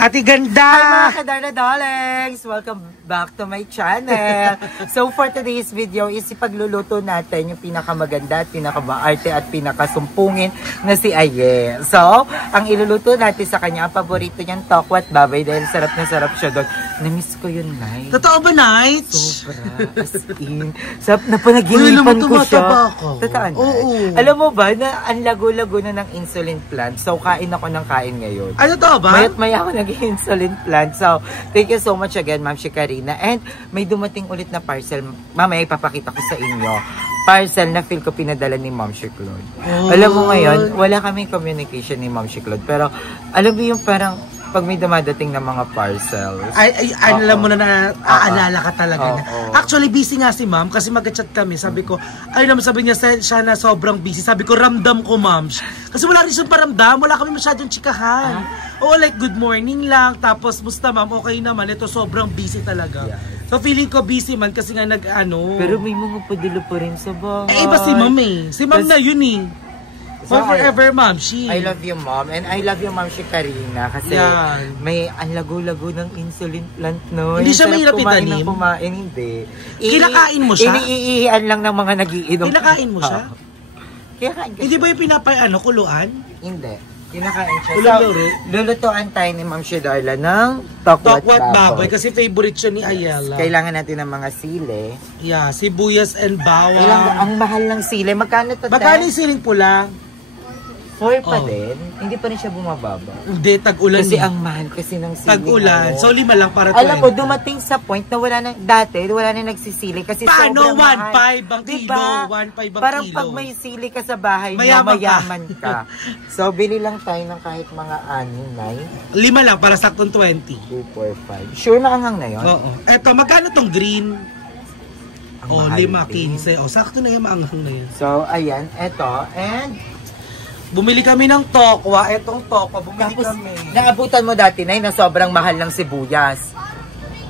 Ate Ganda! Hi mga Kadarna Darlings! Welcome back to my channel. So for today's video is ipagluluto natin yung pinakamaganda at pinakamaarte at pinakasumpungin na si Aye. So, ang iluluto natin sa kanya, ang paborito niyang tokwat babay dahil sarap na sarap siya doon. Na-miss ko yun, Nay. Totoo ba, Night? Sobra. As in. Sarap na panaginipan ko siya. Totoo, Nay. Oo. Alam mo ba na ang lago-lago na ng insulin plant? So, kain ako ng kain ngayon. Ano to ba? Mayat maya ako nag-insulin plant. So, thank you so much again, Ma'am Shikarina. And may dumating ulit na parcel. Mamaya ipapakita ko sa inyo. Parcel na feel ko pinadala ni Ma'am Shiclod. Oh. Alam mo ngayon, wala kaming communication ni Ma'am Shiclod. Pero, alam mo yung parang pag may dumadating na mga parcels. Alam mo na aalala ka talaga na. Actually, busy nga si Ma'am kasi mag-chat kami. Sabi ko, ay naman sabi niya siya na sobrang busy. Sabi ko, ramdam ko, Ma'am. Kasi wala rin siyang paramdam. Wala kami masyadong chikahan. Oo, like good morning lang. Tapos, musta Ma'am, okay naman. Ito sobrang busy talaga. Yeah. So, feeling ko busy man kasi nga nag-ano. Pero may mga padilo pa rin sa bahay. Eh, iba si Ma'am eh. Si Ma'am na yun eh. So, forever, Ma'am. I love you, Mom. And I love you, Ma'am Shikarina. Kasi may ang lago-lago ng insulin plant, no? Hindi siya mahirap itanim? Kumain, hindi. Kinakain mo siya? Iniiihan lang ng mga nag-iinom. Kinakain mo siya? Kinakain ka. Hindi ba yung kuluan? Hindi. Kinakain siya. So, lulutuan tayo ni Ma'am Shidarla ng tokwat baboy. Kasi favorite siya ni Ayala. Kailangan natin ng mga sili. Yeah, sibuyas and bawang. Ang mahal ng sili. Magkano to? Magkano yung siling pula? 4 pa din. Hindi pa rin siya bumababa. Hindi, tag-ulan. Kasi ang mahal kasi ng sili. Tag-ulan. So, 5 lang para 20. Alam mo, dumating sa point na wala na, dati, wala na nagsisili kasi paano? sobrang mahal. 1.5 ang kilo? Diba? 1.5 ang parang kilo. pag may sili ka sa bahay, mayaman ka. So, bili lang tayo ng kahit mga 6, 9. 5 lang para saktong 20. 2, 4, 5. Sure maanghang na yun? Oo. Eto, magkano tong green? Oh, 5.15. Sakto na yung maanghang na yun. So, ayan. Eto. And bumili kami ng tokwa. Etong tokwa, bumili kami. Naabutan mo dati na sobrang mahal ng sibuyas.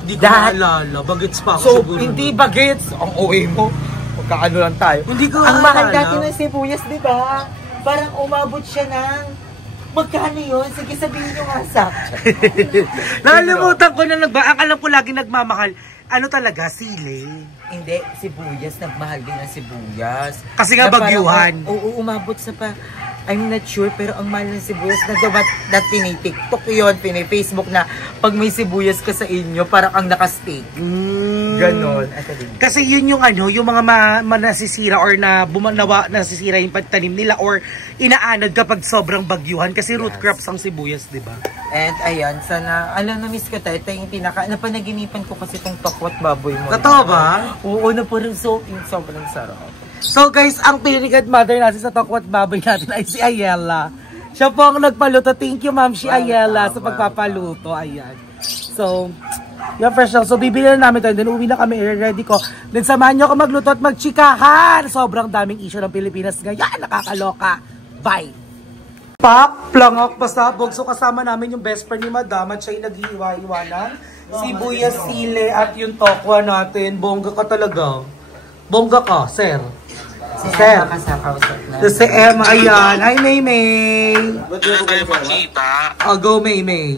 Hindi ko maalala. Bagets pa ako so, siguro. Hindi bagets. Ang OA mo. Magkaano lang tayo. Hindi ko ang mahal dati ng sibuyas, di ba? Parang umabot siya ng magkano yun? Sige, sabihin nyo nga sakto. Nalimutan ko na ang alam ko lagi nagmamahal. Ano talaga? Sili? Hindi, sibuyas. Nagmahal din ang sibuyas. Kasi nga bagyuhan. Oo, umabot sa pa. I'm not sure, pero ang mahal ng sibuyas na tinitiktok yun, Facebook na pag may sibuyas ka sa inyo, parang ang nakasteak. Ganon. Kasi yun yung yung mga nasisira or nasisira yung pagtanim nila or inaanod kapag sobrang bagyuhan kasi root crops ang sibuyas, di ba? And ayan, sana, na-miss ko tayo. Ito yung napanaginipan ko kasi itong tokwat baboy mo. Totoo ba? Oo, na parang sobrang sarap. So guys, ang pinigad mother natin sa tokwat baboy natin ay si Ayala. Siya po ang nagpaluto. Thank you, Ma'am Ayala sa pagpapaluto. Ayan. So, yung fresh lang. So, bibili na namin tayo. Then, uwi na kami. Ready ko. Then, samahan nyo ako magluto at magchikahan. Sobrang daming issue ng Pilipinas ngayon. Nakakaloka. Bye! Pak, plangak, pasabog. So, kasama namin yung best friend ni Madam at siya'y nag-iiwa-iwanan. Sibuyas, sile at yung tokwa natin. Bongga ka talaga. Bongga ka, sir. Si Emma kasakaw na. Si Emma, ayan. Hi, Maymay. Wala tayo makita. Go, Maymay.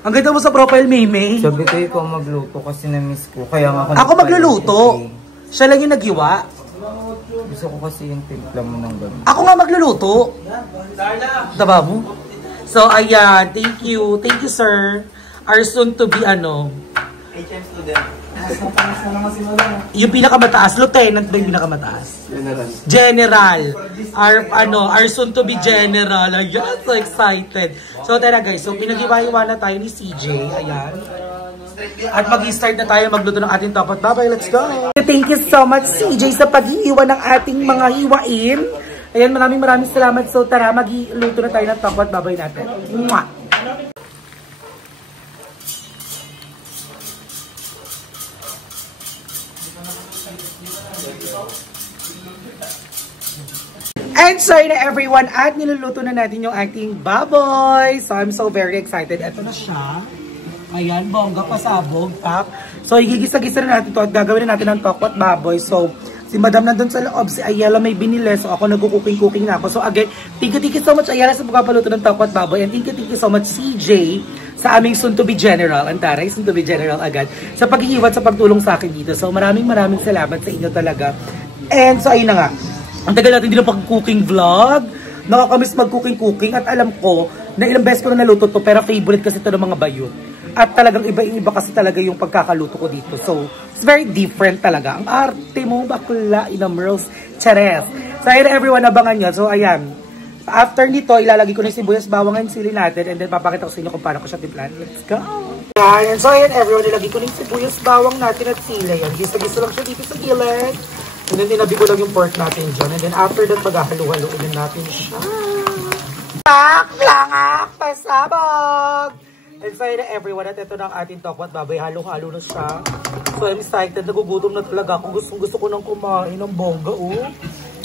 Ang ganda mo sa profile, Maymay. Sabi ko ikaw magluto kasi na-miss ko. Kaya nga ako magluluto. Siya lang yung naghiwa. Gusto ko kasi yung timpla mo ng gano'n. Ako nga magluluto. Taba mo? So, ayan. Thank you. Thank you, sir. Our soon to be HM student. Yung pinakamataas, lieutenant ba yung pinakamataas? General. Our soon to be general. Ayan, so excited. So tara guys, so pinag-iwa-iwa na tayo ni CJ. Ayan. At mag-start na tayo magluto ng ating tokwat baboy. Let's go! Thank you so much CJ sa pag-iiwa ng ating mga hiwain. Ayan, maraming salamat. So tara, mag-luto na tayo ng tokwat baboy natin. Mwah! And sorry na everyone, at niluluto na natin yung ating baboy. So I'm so very excited. Ito na siya. Ayan, bongga, pasabog, tap. So igigisa-gisa na natin to at gagawin na natin ng tokwat baboy. So si Madam nandun sa loob, si Ayala may binili. So ako nagkukuking-cooking na ako. So again, thank you so much Ayala sa pagpapaluto ng tokwat baboy. And thank you so much CJ sa aming soon-to-be general, Antaray, soon-to-be general agad, sa paghihiwat sa pagtulong sa akin dito. So maraming salamat sa inyo talaga. And so ayun na nga, ang tagal natin din ng pag-cooking vlog. Nakakamiss mag-cooking at alam ko na ilang beses ko na naluto to, pero favorite kasi ito ng mga bayot. At talagang iba kasi talaga yung pagkakaluto ko dito. So, it's very different talaga. Ang arte mo, bakla, inamrose, chares. So, ayun everyone, abangan nyo. So, ayan. After nito, ilalagay ko na yung sibuyas, bawang and sili natin. And then, papakita ko sa inyo kung paano ko siya tiplan. Let's go! Ayan. So, ayan everyone, ilagay ko na yung sibuyas, bawang natin at sili. Ayan. Gisa-gisa lang siya dito sa gilid. And then, tinabi ko lang yung pork natin dyan. And then, after that, maghahalo-haloin natin siya. Langak! Pasabog! And so, yun everyone, at ito na ang ating tokwat baboy. Halo-halo na siya. So, I'm excited. Nagugutom na talaga ako. Gusto ko nang kumain ng bongga, oh.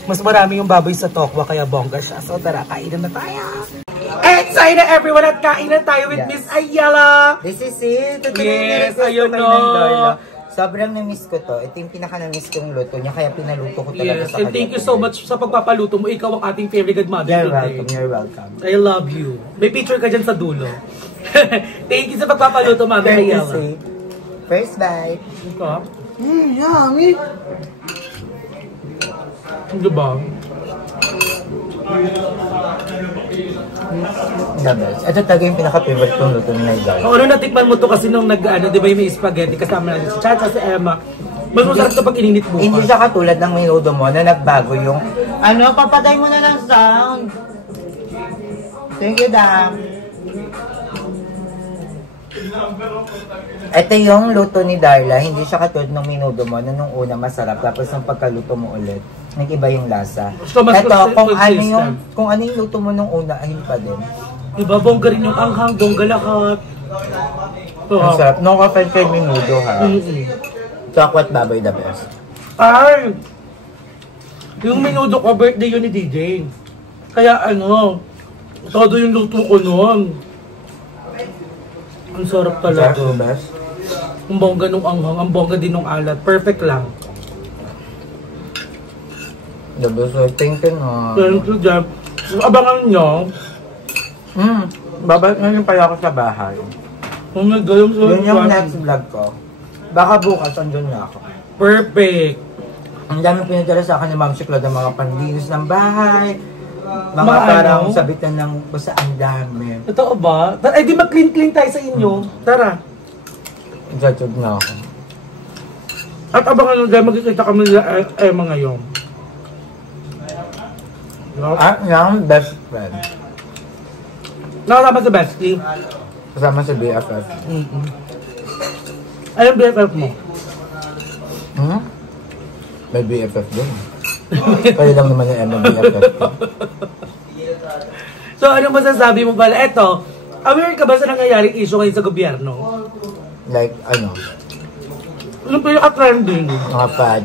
Mas marami yung baboy sa tokwa, kaya bongga siya. So, tara, kainan na tayo. And so, yun everyone, at kainan tayo with Miss Ayala. This is it. Yes, ayun no. Sobrang na-miss ko to. Ito yung pinaka-na-miss kong luto niya, kaya pinaluto ko talaga Yes, sa and thank you so much sa pagpapaluto mo. Ikaw ang ating favorite godmother today. You're welcome. I love you. May picture ka dyan sa dulo. Thank you sa pagpapaluto, Mami Ayala. First bite. Ikaw? Yummy! Diba? The best. Ito talaga yung pinaka-favorite kong luto ni Naidal. Ano natikman mo to kasi nung nag-ano, di ba yung may spaghetti kasama natin si Chacha, si Emma. Mas masarap ito pag ininit bukas. Hindi siya katulad ng minudo mo na nagbago yung papatay mo na ng sound. Thank you, Dam. Ito yung luto ni Darla, hindi siya katulad ng minudo mo na nung una masarap, tapos nung pagkaluto mo ulit, nag-iba yung lasa. So, Ito, kung ano yung luto mo nung una, ayun pa din. Diba, bongga rin yung anghang, bongga lahat. Ang sarap. No offense kay minudo, ha? Chocolate baboy the best. Ay! Yung minudo ko, birthday yun ni DJ. Kaya todo yung luto ko noon. Ang sarap talaga. The best. Ang bongga nung anghang, ang bongga din nung alat. Perfect lang. The best. Thank you, no. Thank you, Jam. So, abangan nyo. Babalik na rin pala ako sa bahay. Oh my God, I'm so Yun yung next vlog ko. Baka bukas, andun na ako. Perfect. Ang dami pinadala sa akin ni Ma'am Chicla ng mga panlinis ng bahay. Mga Mga parang ano? sabitan ng basta ang dami. Totoo ba? Ay, di mag-clean-clean tayo sa inyo. Tara. Judge na ako. At abangan nyo dahil magkikita kami nila Emma ngayon. At yung best friend. Nakasama sa bestie. Kasama sa BFF. Anong BFF mo? May BFF din. Kaya lang naman yung Emma BFF ko. So, ano masasabi mo pala? Eto, aware ka ba sa nangyayaring issue ngayon sa gobyerno? Like, ano? Ano pa yung trending? Mga fad.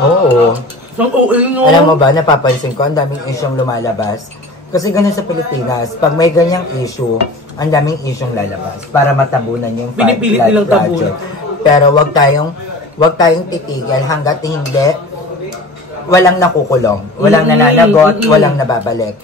Oo. So, no? Alam mo ba, napapansin ko, ang daming isyong lumalabas. Kasi ganun sa Pilipinas, pag may ganyang issue, ang daming isyong lalabas para matabunan yung pinipilit nilang tabunan. Pero wag tayong titigil hanggat hindi walang nakukulong, walang nananagot, walang nababalik.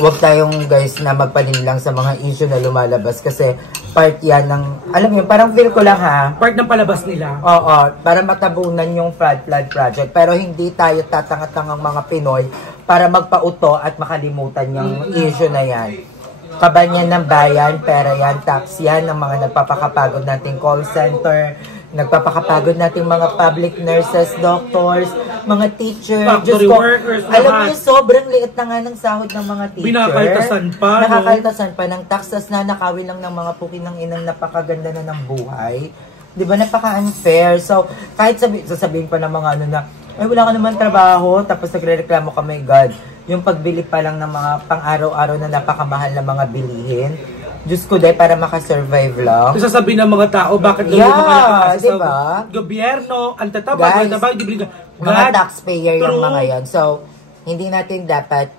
Wag tayong guys na magpalinlang sa mga issue na lumalabas kasi part yan ng, alam mo yun, parang feel ko lang ha. Part ng palabas nila. Oo, para matabunan yung flood project. Pero hindi tayo tatangat-tangang mga Pinoy para magpauto at makalimutan yung issue na yan. Kabanyan ng bayan, pera yan, tax yan, ng mga nagpapakapagod nating call center, nagpapakapagod nating mga public nurses, doctors, mga teachers, factory workers, alam mo yung sobrang liit na nga ng sahod ng mga teacher. Binakaltasan pa, Nakakaltasan pa ng taxes na nakawin lang ng mga pukinang inang napakaganda na ng buhay. Di ba, napaka-unfair. So, kahit sasabihin pa ng mga ano na, ay wala ka naman trabaho, tapos nagre-reklamo ka, my God, yung pagbili pa lang ng mga pang-araw-araw na napakamahal na mga bilihin, Diyos ko dahil para makasurvive lang. Sasabihin ng mga tao, bakit Yeah, mga diba? Sa gobyerno, ang tatabag, mga taxpayer yung mga yon. So, hindi natin dapat,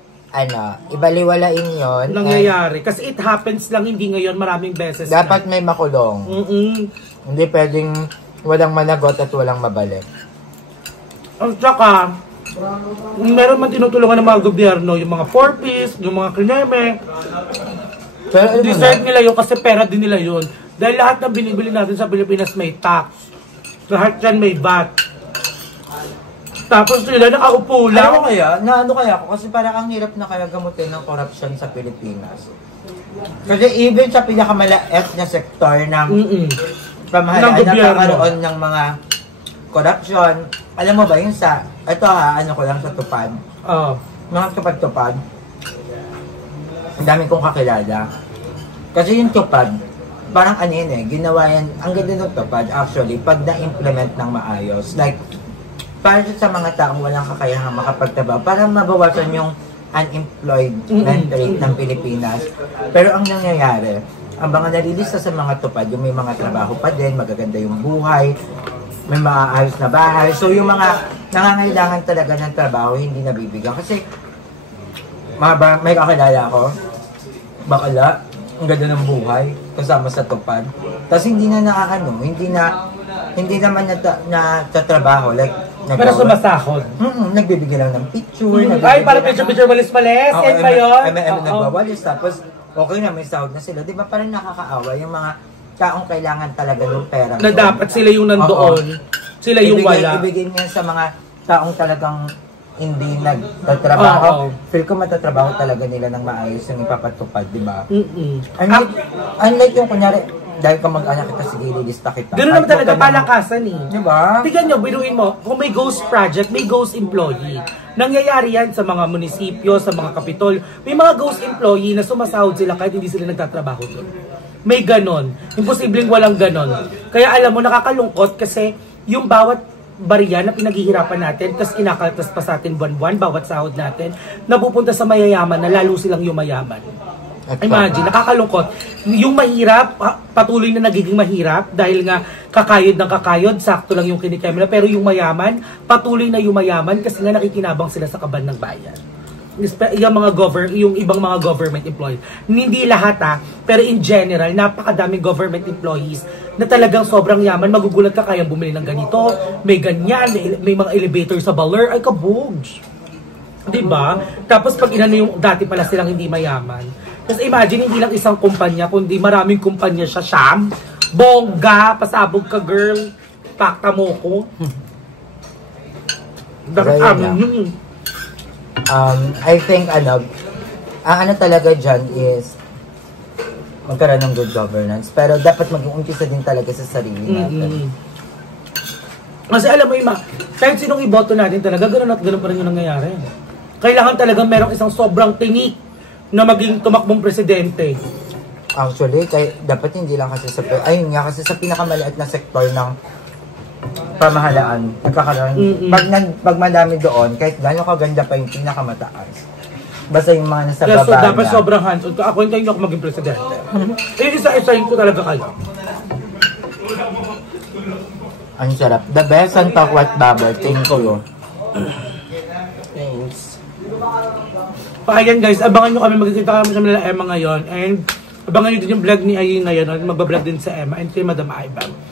ibaliwalain yon. Nangyayari. Kasi it happens lang, hindi ngayon, maraming beses. Dapat may makulong. Hindi pwedeng walang managot at walang mabalik. At saka, meron man tinutulungan ng mga gobyerno, yung mga 4Ps, yung mga krineme, Pero alam mo Deserve na, nila yun kasi pera din nila yun. Dahil lahat ng binibili natin sa Pilipinas may tax. Lahat yan may VAT. Tapos sila nakaupo alam lang. mo kaya, ano kaya ako? Kasi parang ang hirap na kaya gamutin ng corruption sa Pilipinas. Kasi even sa pinakamalaet na sektor ng pamahalaan, Ng gobyerno. nagkakaroon ng mga corruption. Alam mo ba yun sa, ito ha, ano ko lang sa tupad. Oh. Mga tupad-tupad. Ang dami kong kakilala. Kasi yung tupad, parang ano yun ginawa yan, ang ganda ng tupad actually, pag na-implement ng maayos. Like, para sa mga taong walang kakayahang makapagtrabaho, para mabawasan yung unemployment rate ng Pilipinas. Pero ang nangyayari, ang mga nalilista sa mga tupad, yung may mga trabaho pa din, magaganda yung buhay, may maayos na bahay. So yung mga nangangailangan talaga ng trabaho, hindi nabibigyan. Kasi may kakilala ako, bakala, ang ganda ng buhay, kasama sa tupad. Tapos hindi na hindi naman natatrabaho. Like, Pero sumasahod. Nagbibigay lang ng picture. Ay, para picture walis-walis. Yan ba yun? Nagbawalis. Tapos, okay na, may sahod na sila. Di ba parang nakakaawa yung mga taong kailangan talaga ng pera. Na dapat sila yung nandoon. Sila yung wala. Ibigay niya sa mga taong talagang hindi nagtatrabaho. Feel ko matatrabaho talaga nila ng maayos yung ipapatupad, di ba? Unlike yung kunyari, dahil ka mag-anak kita, sige, lilista kita. Ganoon naman talaga palakasan eh. Diba? Tignan nyo, biruin mo, kung may ghost project, may ghost employee. Nangyayari yan sa mga munisipyo, sa mga kapitol. May mga ghost employee na sumasahod sila kahit hindi sila nagtatrabaho doon. May ganon. Imposibleng walang ganon. Kaya alam mo, nakakalungkot kasi yung bawat bariya na pinaghihirapan natin, tas kinakaltas pa sa atin buwan-buwan, bawat sahod natin, napupunta sa mayayaman na lalo silang yumayaman. Imagine, nakakalungkot. Yung mahirap, patuloy na nagiging mahirap dahil nga kakayod ng kakayod, sakto lang yung kinikaya nila. Pero yung mayaman, patuloy na yumayaman kasi nga nakikinabang sila sa kaban ng bayan. Yung ibang mga government employees. Hindi lahat pero in general, napakadaming government employees na talagang sobrang yaman. Magugulat ka, kayang bumili ng ganito, may ganyan, may mga elevator sa Baler, ay kabugs. Diba? Tapos pag inano yung dati pala silang hindi mayaman. Kasi imagine, hindi lang isang kumpanya, kundi maraming kumpanya siya, Sham. Bongga, pasabog ka, girl. Pakta mo ko. I think, ang ano talaga dyan is magkaroon ng good governance. Pero dapat mag-uumpisa din talaga sa sarili natin. Kasi alam mo, kahit sinong iboto natin talaga, gano'n at gano'n pa rin yung nangyayari. Kailangan talaga merong isang sobrang tinik na maging tumakbong presidente. Actually, dapat hindi lang kasi ayun nga, kasi sa pinakamaliit na sektor ng pamahalaan, nagkakaroon, pag madami doon, kahit gano'ng kaganda pa yung pinakamataas, basta yung mga nasa baba so, dapat sobrang hands-on. Ako hintayin ako maging presidente. Isa-isahin ko talaga kayo. Ang sarap. The best on Takwat Baboy. Thank you. Thanks. Ayan guys, abangan nyo kami, magkikita kami sa nila Emma ngayon, and abangan nyo din yung vlog ni Ayi ngayon, magbablog din sa Emma and kay Madam Ivan.